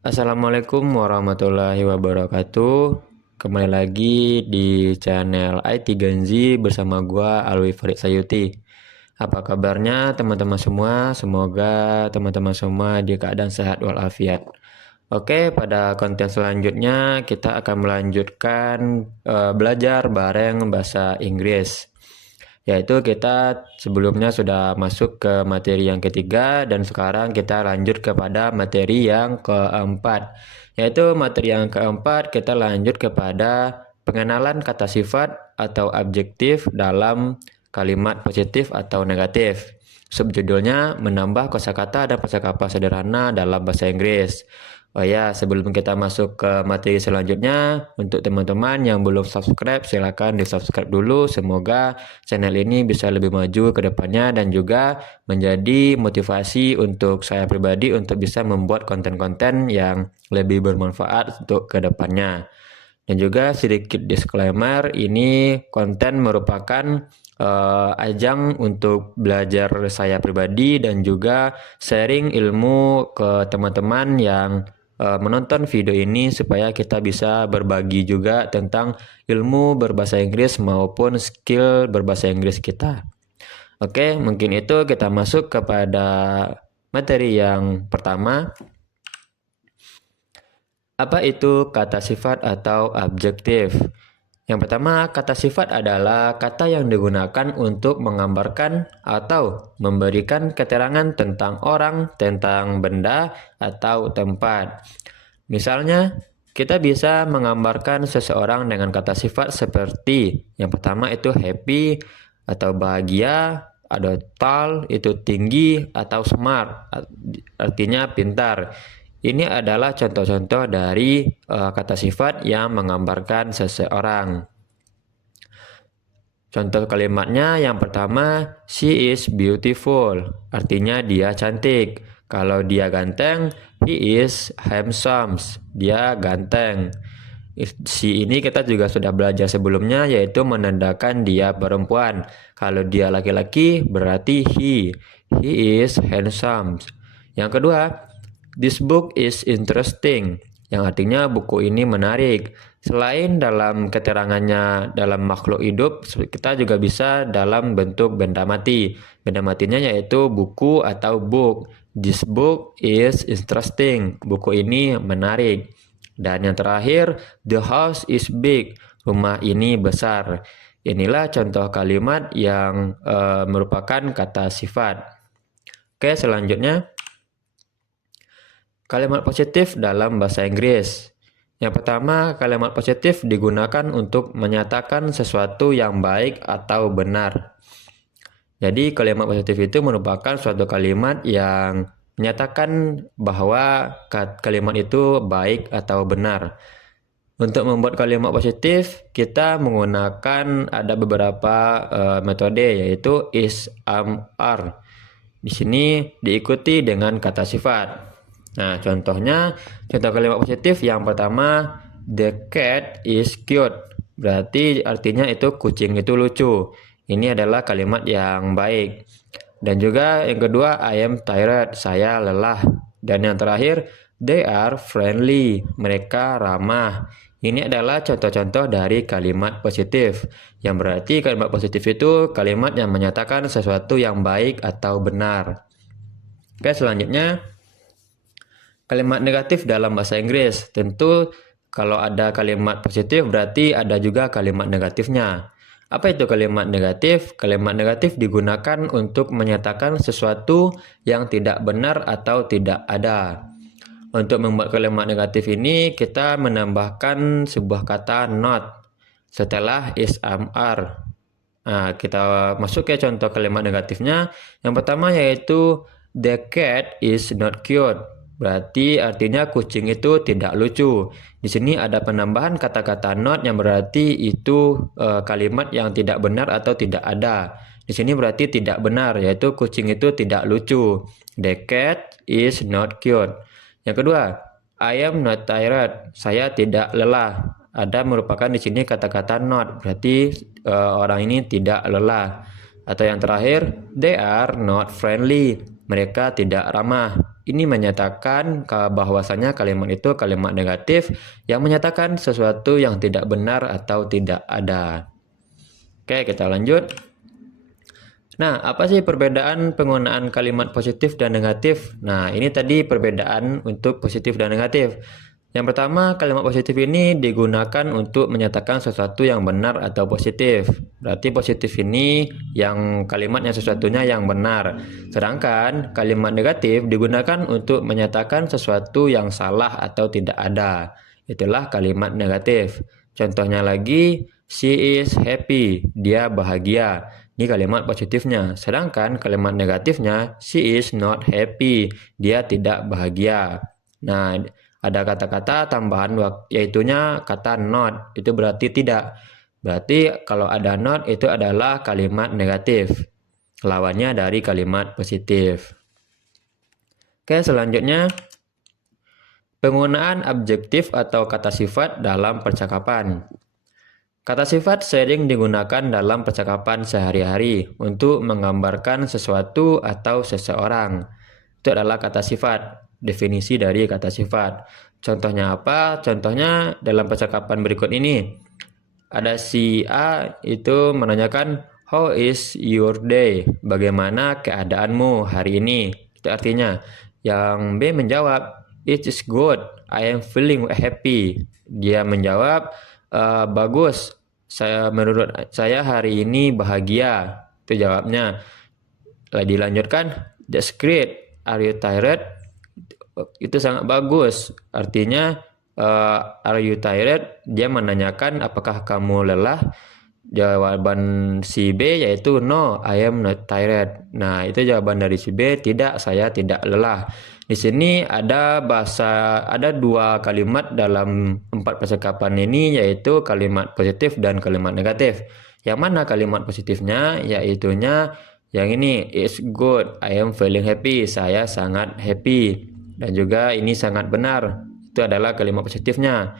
Assalamualaikum warahmatullahi wabarakatuh. Kembali lagi di channel IT Genzi bersama gua Alwi Farid Sayuti. Apa kabarnya teman-teman semua? Semoga teman-teman semua di keadaan sehat walafiat. Oke, pada konten selanjutnya kita akan melanjutkan belajar bareng bahasa Inggris. Yaitu kita sebelumnya sudah masuk ke materi yang ketiga dan sekarang kita lanjut kepada materi yang keempat. Yaitu materi yang keempat kita lanjut kepada pengenalan kata sifat atau adjektif dalam kalimat positif atau negatif. Subjudulnya menambah kosakata dan percakapan sederhana dalam bahasa Inggris. Oh ya, sebelum kita masuk ke materi selanjutnya, untuk teman-teman yang belum subscribe, silakan di-subscribe dulu. Semoga channel ini bisa lebih maju ke depannya dan juga menjadi motivasi untuk saya pribadi untuk bisa membuat konten-konten yang lebih bermanfaat untuk ke depannya. Dan juga sedikit disclaimer, ini konten merupakan ajang untuk belajar saya pribadi dan juga sharing ilmu ke teman-teman yang menonton video ini supaya kita bisa berbagi juga tentang ilmu berbahasa Inggris maupun skill berbahasa Inggris kita. Oke, mungkin itu kita masuk kepada materi yang pertama. Apa itu kata sifat atau adjektif? Yang pertama, kata sifat adalah kata yang digunakan untuk menggambarkan atau memberikan keterangan tentang orang, tentang benda, atau tempat. Misalnya, kita bisa menggambarkan seseorang dengan kata sifat seperti yang pertama itu happy atau bahagia, ada tall itu tinggi atau smart artinya pintar. Ini adalah contoh-contoh dari kata sifat yang menggambarkan seseorang. Contoh kalimatnya yang pertama, she is beautiful, artinya dia cantik. Kalau dia ganteng, he is handsome, dia ganteng. Si ini kita juga sudah belajar sebelumnya, yaitu menandakan dia perempuan. Kalau dia laki-laki, berarti he is handsome. Yang kedua, this book is interesting, yang artinya buku ini menarik. Selain dalam keterangannya dalam makhluk hidup, kita juga bisa dalam bentuk benda mati. Benda matinya yaitu buku atau book. This book is interesting, buku ini menarik. Dan yang terakhir, the house is big, rumah ini besar. Inilah contoh kalimat yang merupakan kata sifat. Oke, selanjutnya. Kalimat positif dalam bahasa Inggris. Yang pertama, kalimat positif digunakan untuk menyatakan sesuatu yang baik atau benar. Jadi, kalimat positif itu merupakan suatu kalimat yang menyatakan bahwa kalimat itu baik atau benar. Untuk membuat kalimat positif, kita menggunakan ada beberapa metode, yaitu is, are. Di sini diikuti dengan kata sifat. Nah, contoh kalimat positif yang pertama, the cat is cute. Berarti artinya itu kucing itu lucu. Ini adalah kalimat yang baik. Dan juga yang kedua, I am tired, saya lelah. Dan yang terakhir, they are friendly, mereka ramah. Ini adalah contoh-contoh dari kalimat positif. Yang berarti kalimat positif itu kalimat yang menyatakan sesuatu yang baik atau benar. Oke, selanjutnya. Kalimat negatif dalam bahasa Inggris, tentu kalau ada kalimat positif berarti ada juga kalimat negatifnya. Apa itu kalimat negatif? Kalimat negatif digunakan untuk menyatakan sesuatu yang tidak benar atau tidak ada. Untuk membuat kalimat negatif ini, kita menambahkan sebuah kata not setelah is, am, are. Nah, kita masuk ke contoh kalimat negatifnya. Yang pertama yaitu the cat is not cute. Berarti artinya kucing itu tidak lucu. Di sini ada penambahan kata-kata not yang berarti itu kalimat yang tidak benar atau tidak ada. Di sini berarti tidak benar, yaitu kucing itu tidak lucu. The cat is not cute. Yang kedua, I am not tired. Saya tidak lelah. Ada merupakan di sini kata-kata not, berarti orang ini tidak lelah. Atau yang terakhir, they are not friendly. mereka tidak ramah. Ini menyatakan bahwasanya kalimat itu kalimat negatif yang menyatakan sesuatu yang tidak benar atau tidak ada. Oke, kita lanjut. Nah, apa sih perbedaan penggunaan kalimat positif dan negatif? Nah, ini tadi perbedaan untuk positif dan negatif. Yang pertama, kalimat positif ini digunakan untuk menyatakan sesuatu yang benar atau positif. Berarti positif ini yang kalimatnya sesuatunya yang benar. Sedangkan kalimat negatif digunakan untuk menyatakan sesuatu yang salah atau tidak ada. Itulah kalimat negatif. Contohnya lagi, she is happy, dia bahagia. Ini kalimat positifnya. Sedangkan kalimat negatifnya, she is not happy, dia tidak bahagia. Nah, ada kata-kata tambahan yaitunya kata not, itu berarti tidak. Berarti kalau ada not itu adalah kalimat negatif. Lawannya dari kalimat positif. Oke, selanjutnya penggunaan adjektif atau kata sifat dalam percakapan. Kata sifat sering digunakan dalam percakapan sehari-hari untuk menggambarkan sesuatu atau seseorang. Itu adalah kata sifat, definisi dari kata sifat. Contohnya apa? Contohnya dalam percakapan berikut ini. Ada si A itu menanyakan, how is your day? Bagaimana keadaanmu hari ini? Itu artinya. Yang B menjawab, it is good, I am feeling happy. Dia menjawab, bagus, menurut saya hari ini bahagia. Itu jawabnya. Dilanjutkan, that's great, are you tired? Itu sangat bagus. Artinya, are you tired? Dia menanyakan apakah kamu lelah? Jawaban si B yaitu no, I am not tired. Nah, itu jawaban dari si B, tidak, saya tidak lelah. Di sini ada dua kalimat dalam 4 percakapan ini, yaitu kalimat positif dan kalimat negatif. Yang mana kalimat positifnya? Yaitunya yang ini, it's good, I am feeling happy, saya sangat happy. Dan juga ini sangat benar. Itu adalah kalimat positifnya.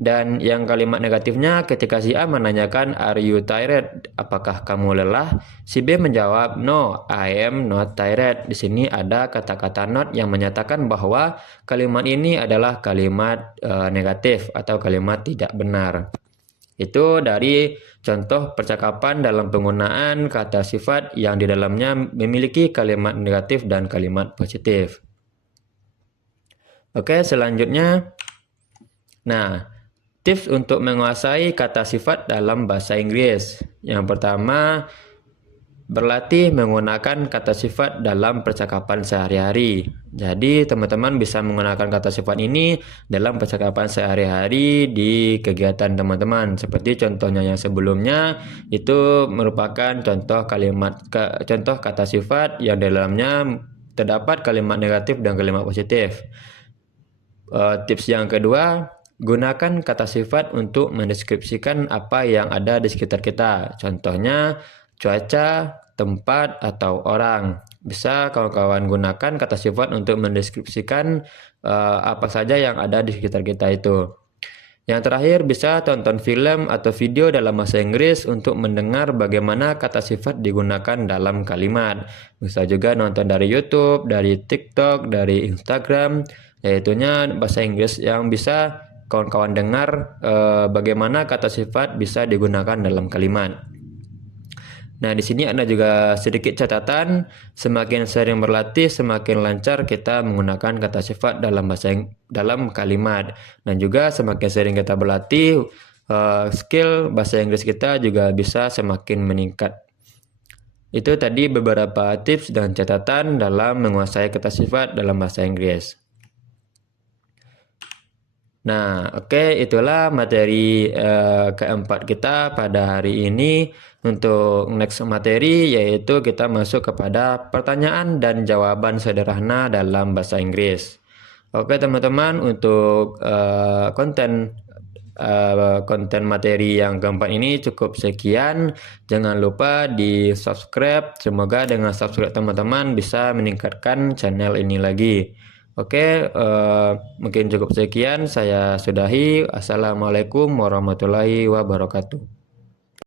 Dan yang kalimat negatifnya ketika si A menanyakan, are you tired? Apakah kamu lelah? Si B menjawab, no, I am not tired. Di sini ada kata-kata not yang menyatakan bahwa kalimat ini adalah kalimat negatif atau kalimat tidak benar. Itu dari contoh percakapan dalam penggunaan kata sifat yang di dalamnya memiliki kalimat negatif dan kalimat positif. Oke, selanjutnya. Nah, tips untuk menguasai kata sifat dalam bahasa Inggris. Yang pertama, berlatih menggunakan kata sifat dalam percakapan sehari-hari. Jadi, teman-teman bisa menggunakan kata sifat ini dalam percakapan sehari-hari di kegiatan teman-teman. Seperti contohnya yang sebelumnya, itu merupakan contoh kata sifat yang dalamnya terdapat kalimat negatif dan kalimat positif. Tips yang kedua, gunakan kata sifat untuk mendeskripsikan apa yang ada di sekitar kita. Contohnya, cuaca, tempat, atau orang. Bisa kawan-kawan gunakan kata sifat untuk mendeskripsikan apa saja yang ada di sekitar kita itu. Yang terakhir, bisa tonton film atau video dalam bahasa Inggris untuk mendengar bagaimana kata sifat digunakan dalam kalimat. Bisa juga nonton dari YouTube, dari TikTok, dari Instagram, yaitunya bahasa Inggris yang bisa kawan-kawan dengar bagaimana kata sifat bisa digunakan dalam kalimat. Nah, di sini ada juga sedikit catatan, semakin sering berlatih, semakin lancar kita menggunakan kata sifat dalam kalimat. Dan juga semakin sering kita berlatih, skill bahasa Inggris kita juga bisa semakin meningkat. Itu tadi beberapa tips dan catatan dalam menguasai kata sifat dalam bahasa Inggris. Nah, oke, itulah materi keempat kita pada hari ini. Untuk next materi yaitu kita masuk kepada pertanyaan dan jawaban sederhana dalam bahasa Inggris. Oke teman-teman, untuk konten materi yang keempat ini cukup sekian. Jangan lupa di subscribe. Semoga dengan subscribe teman-teman bisa meningkatkan channel ini lagi. Oke, mungkin cukup sekian. Saya sudahi. Assalamualaikum warahmatullahi wabarakatuh.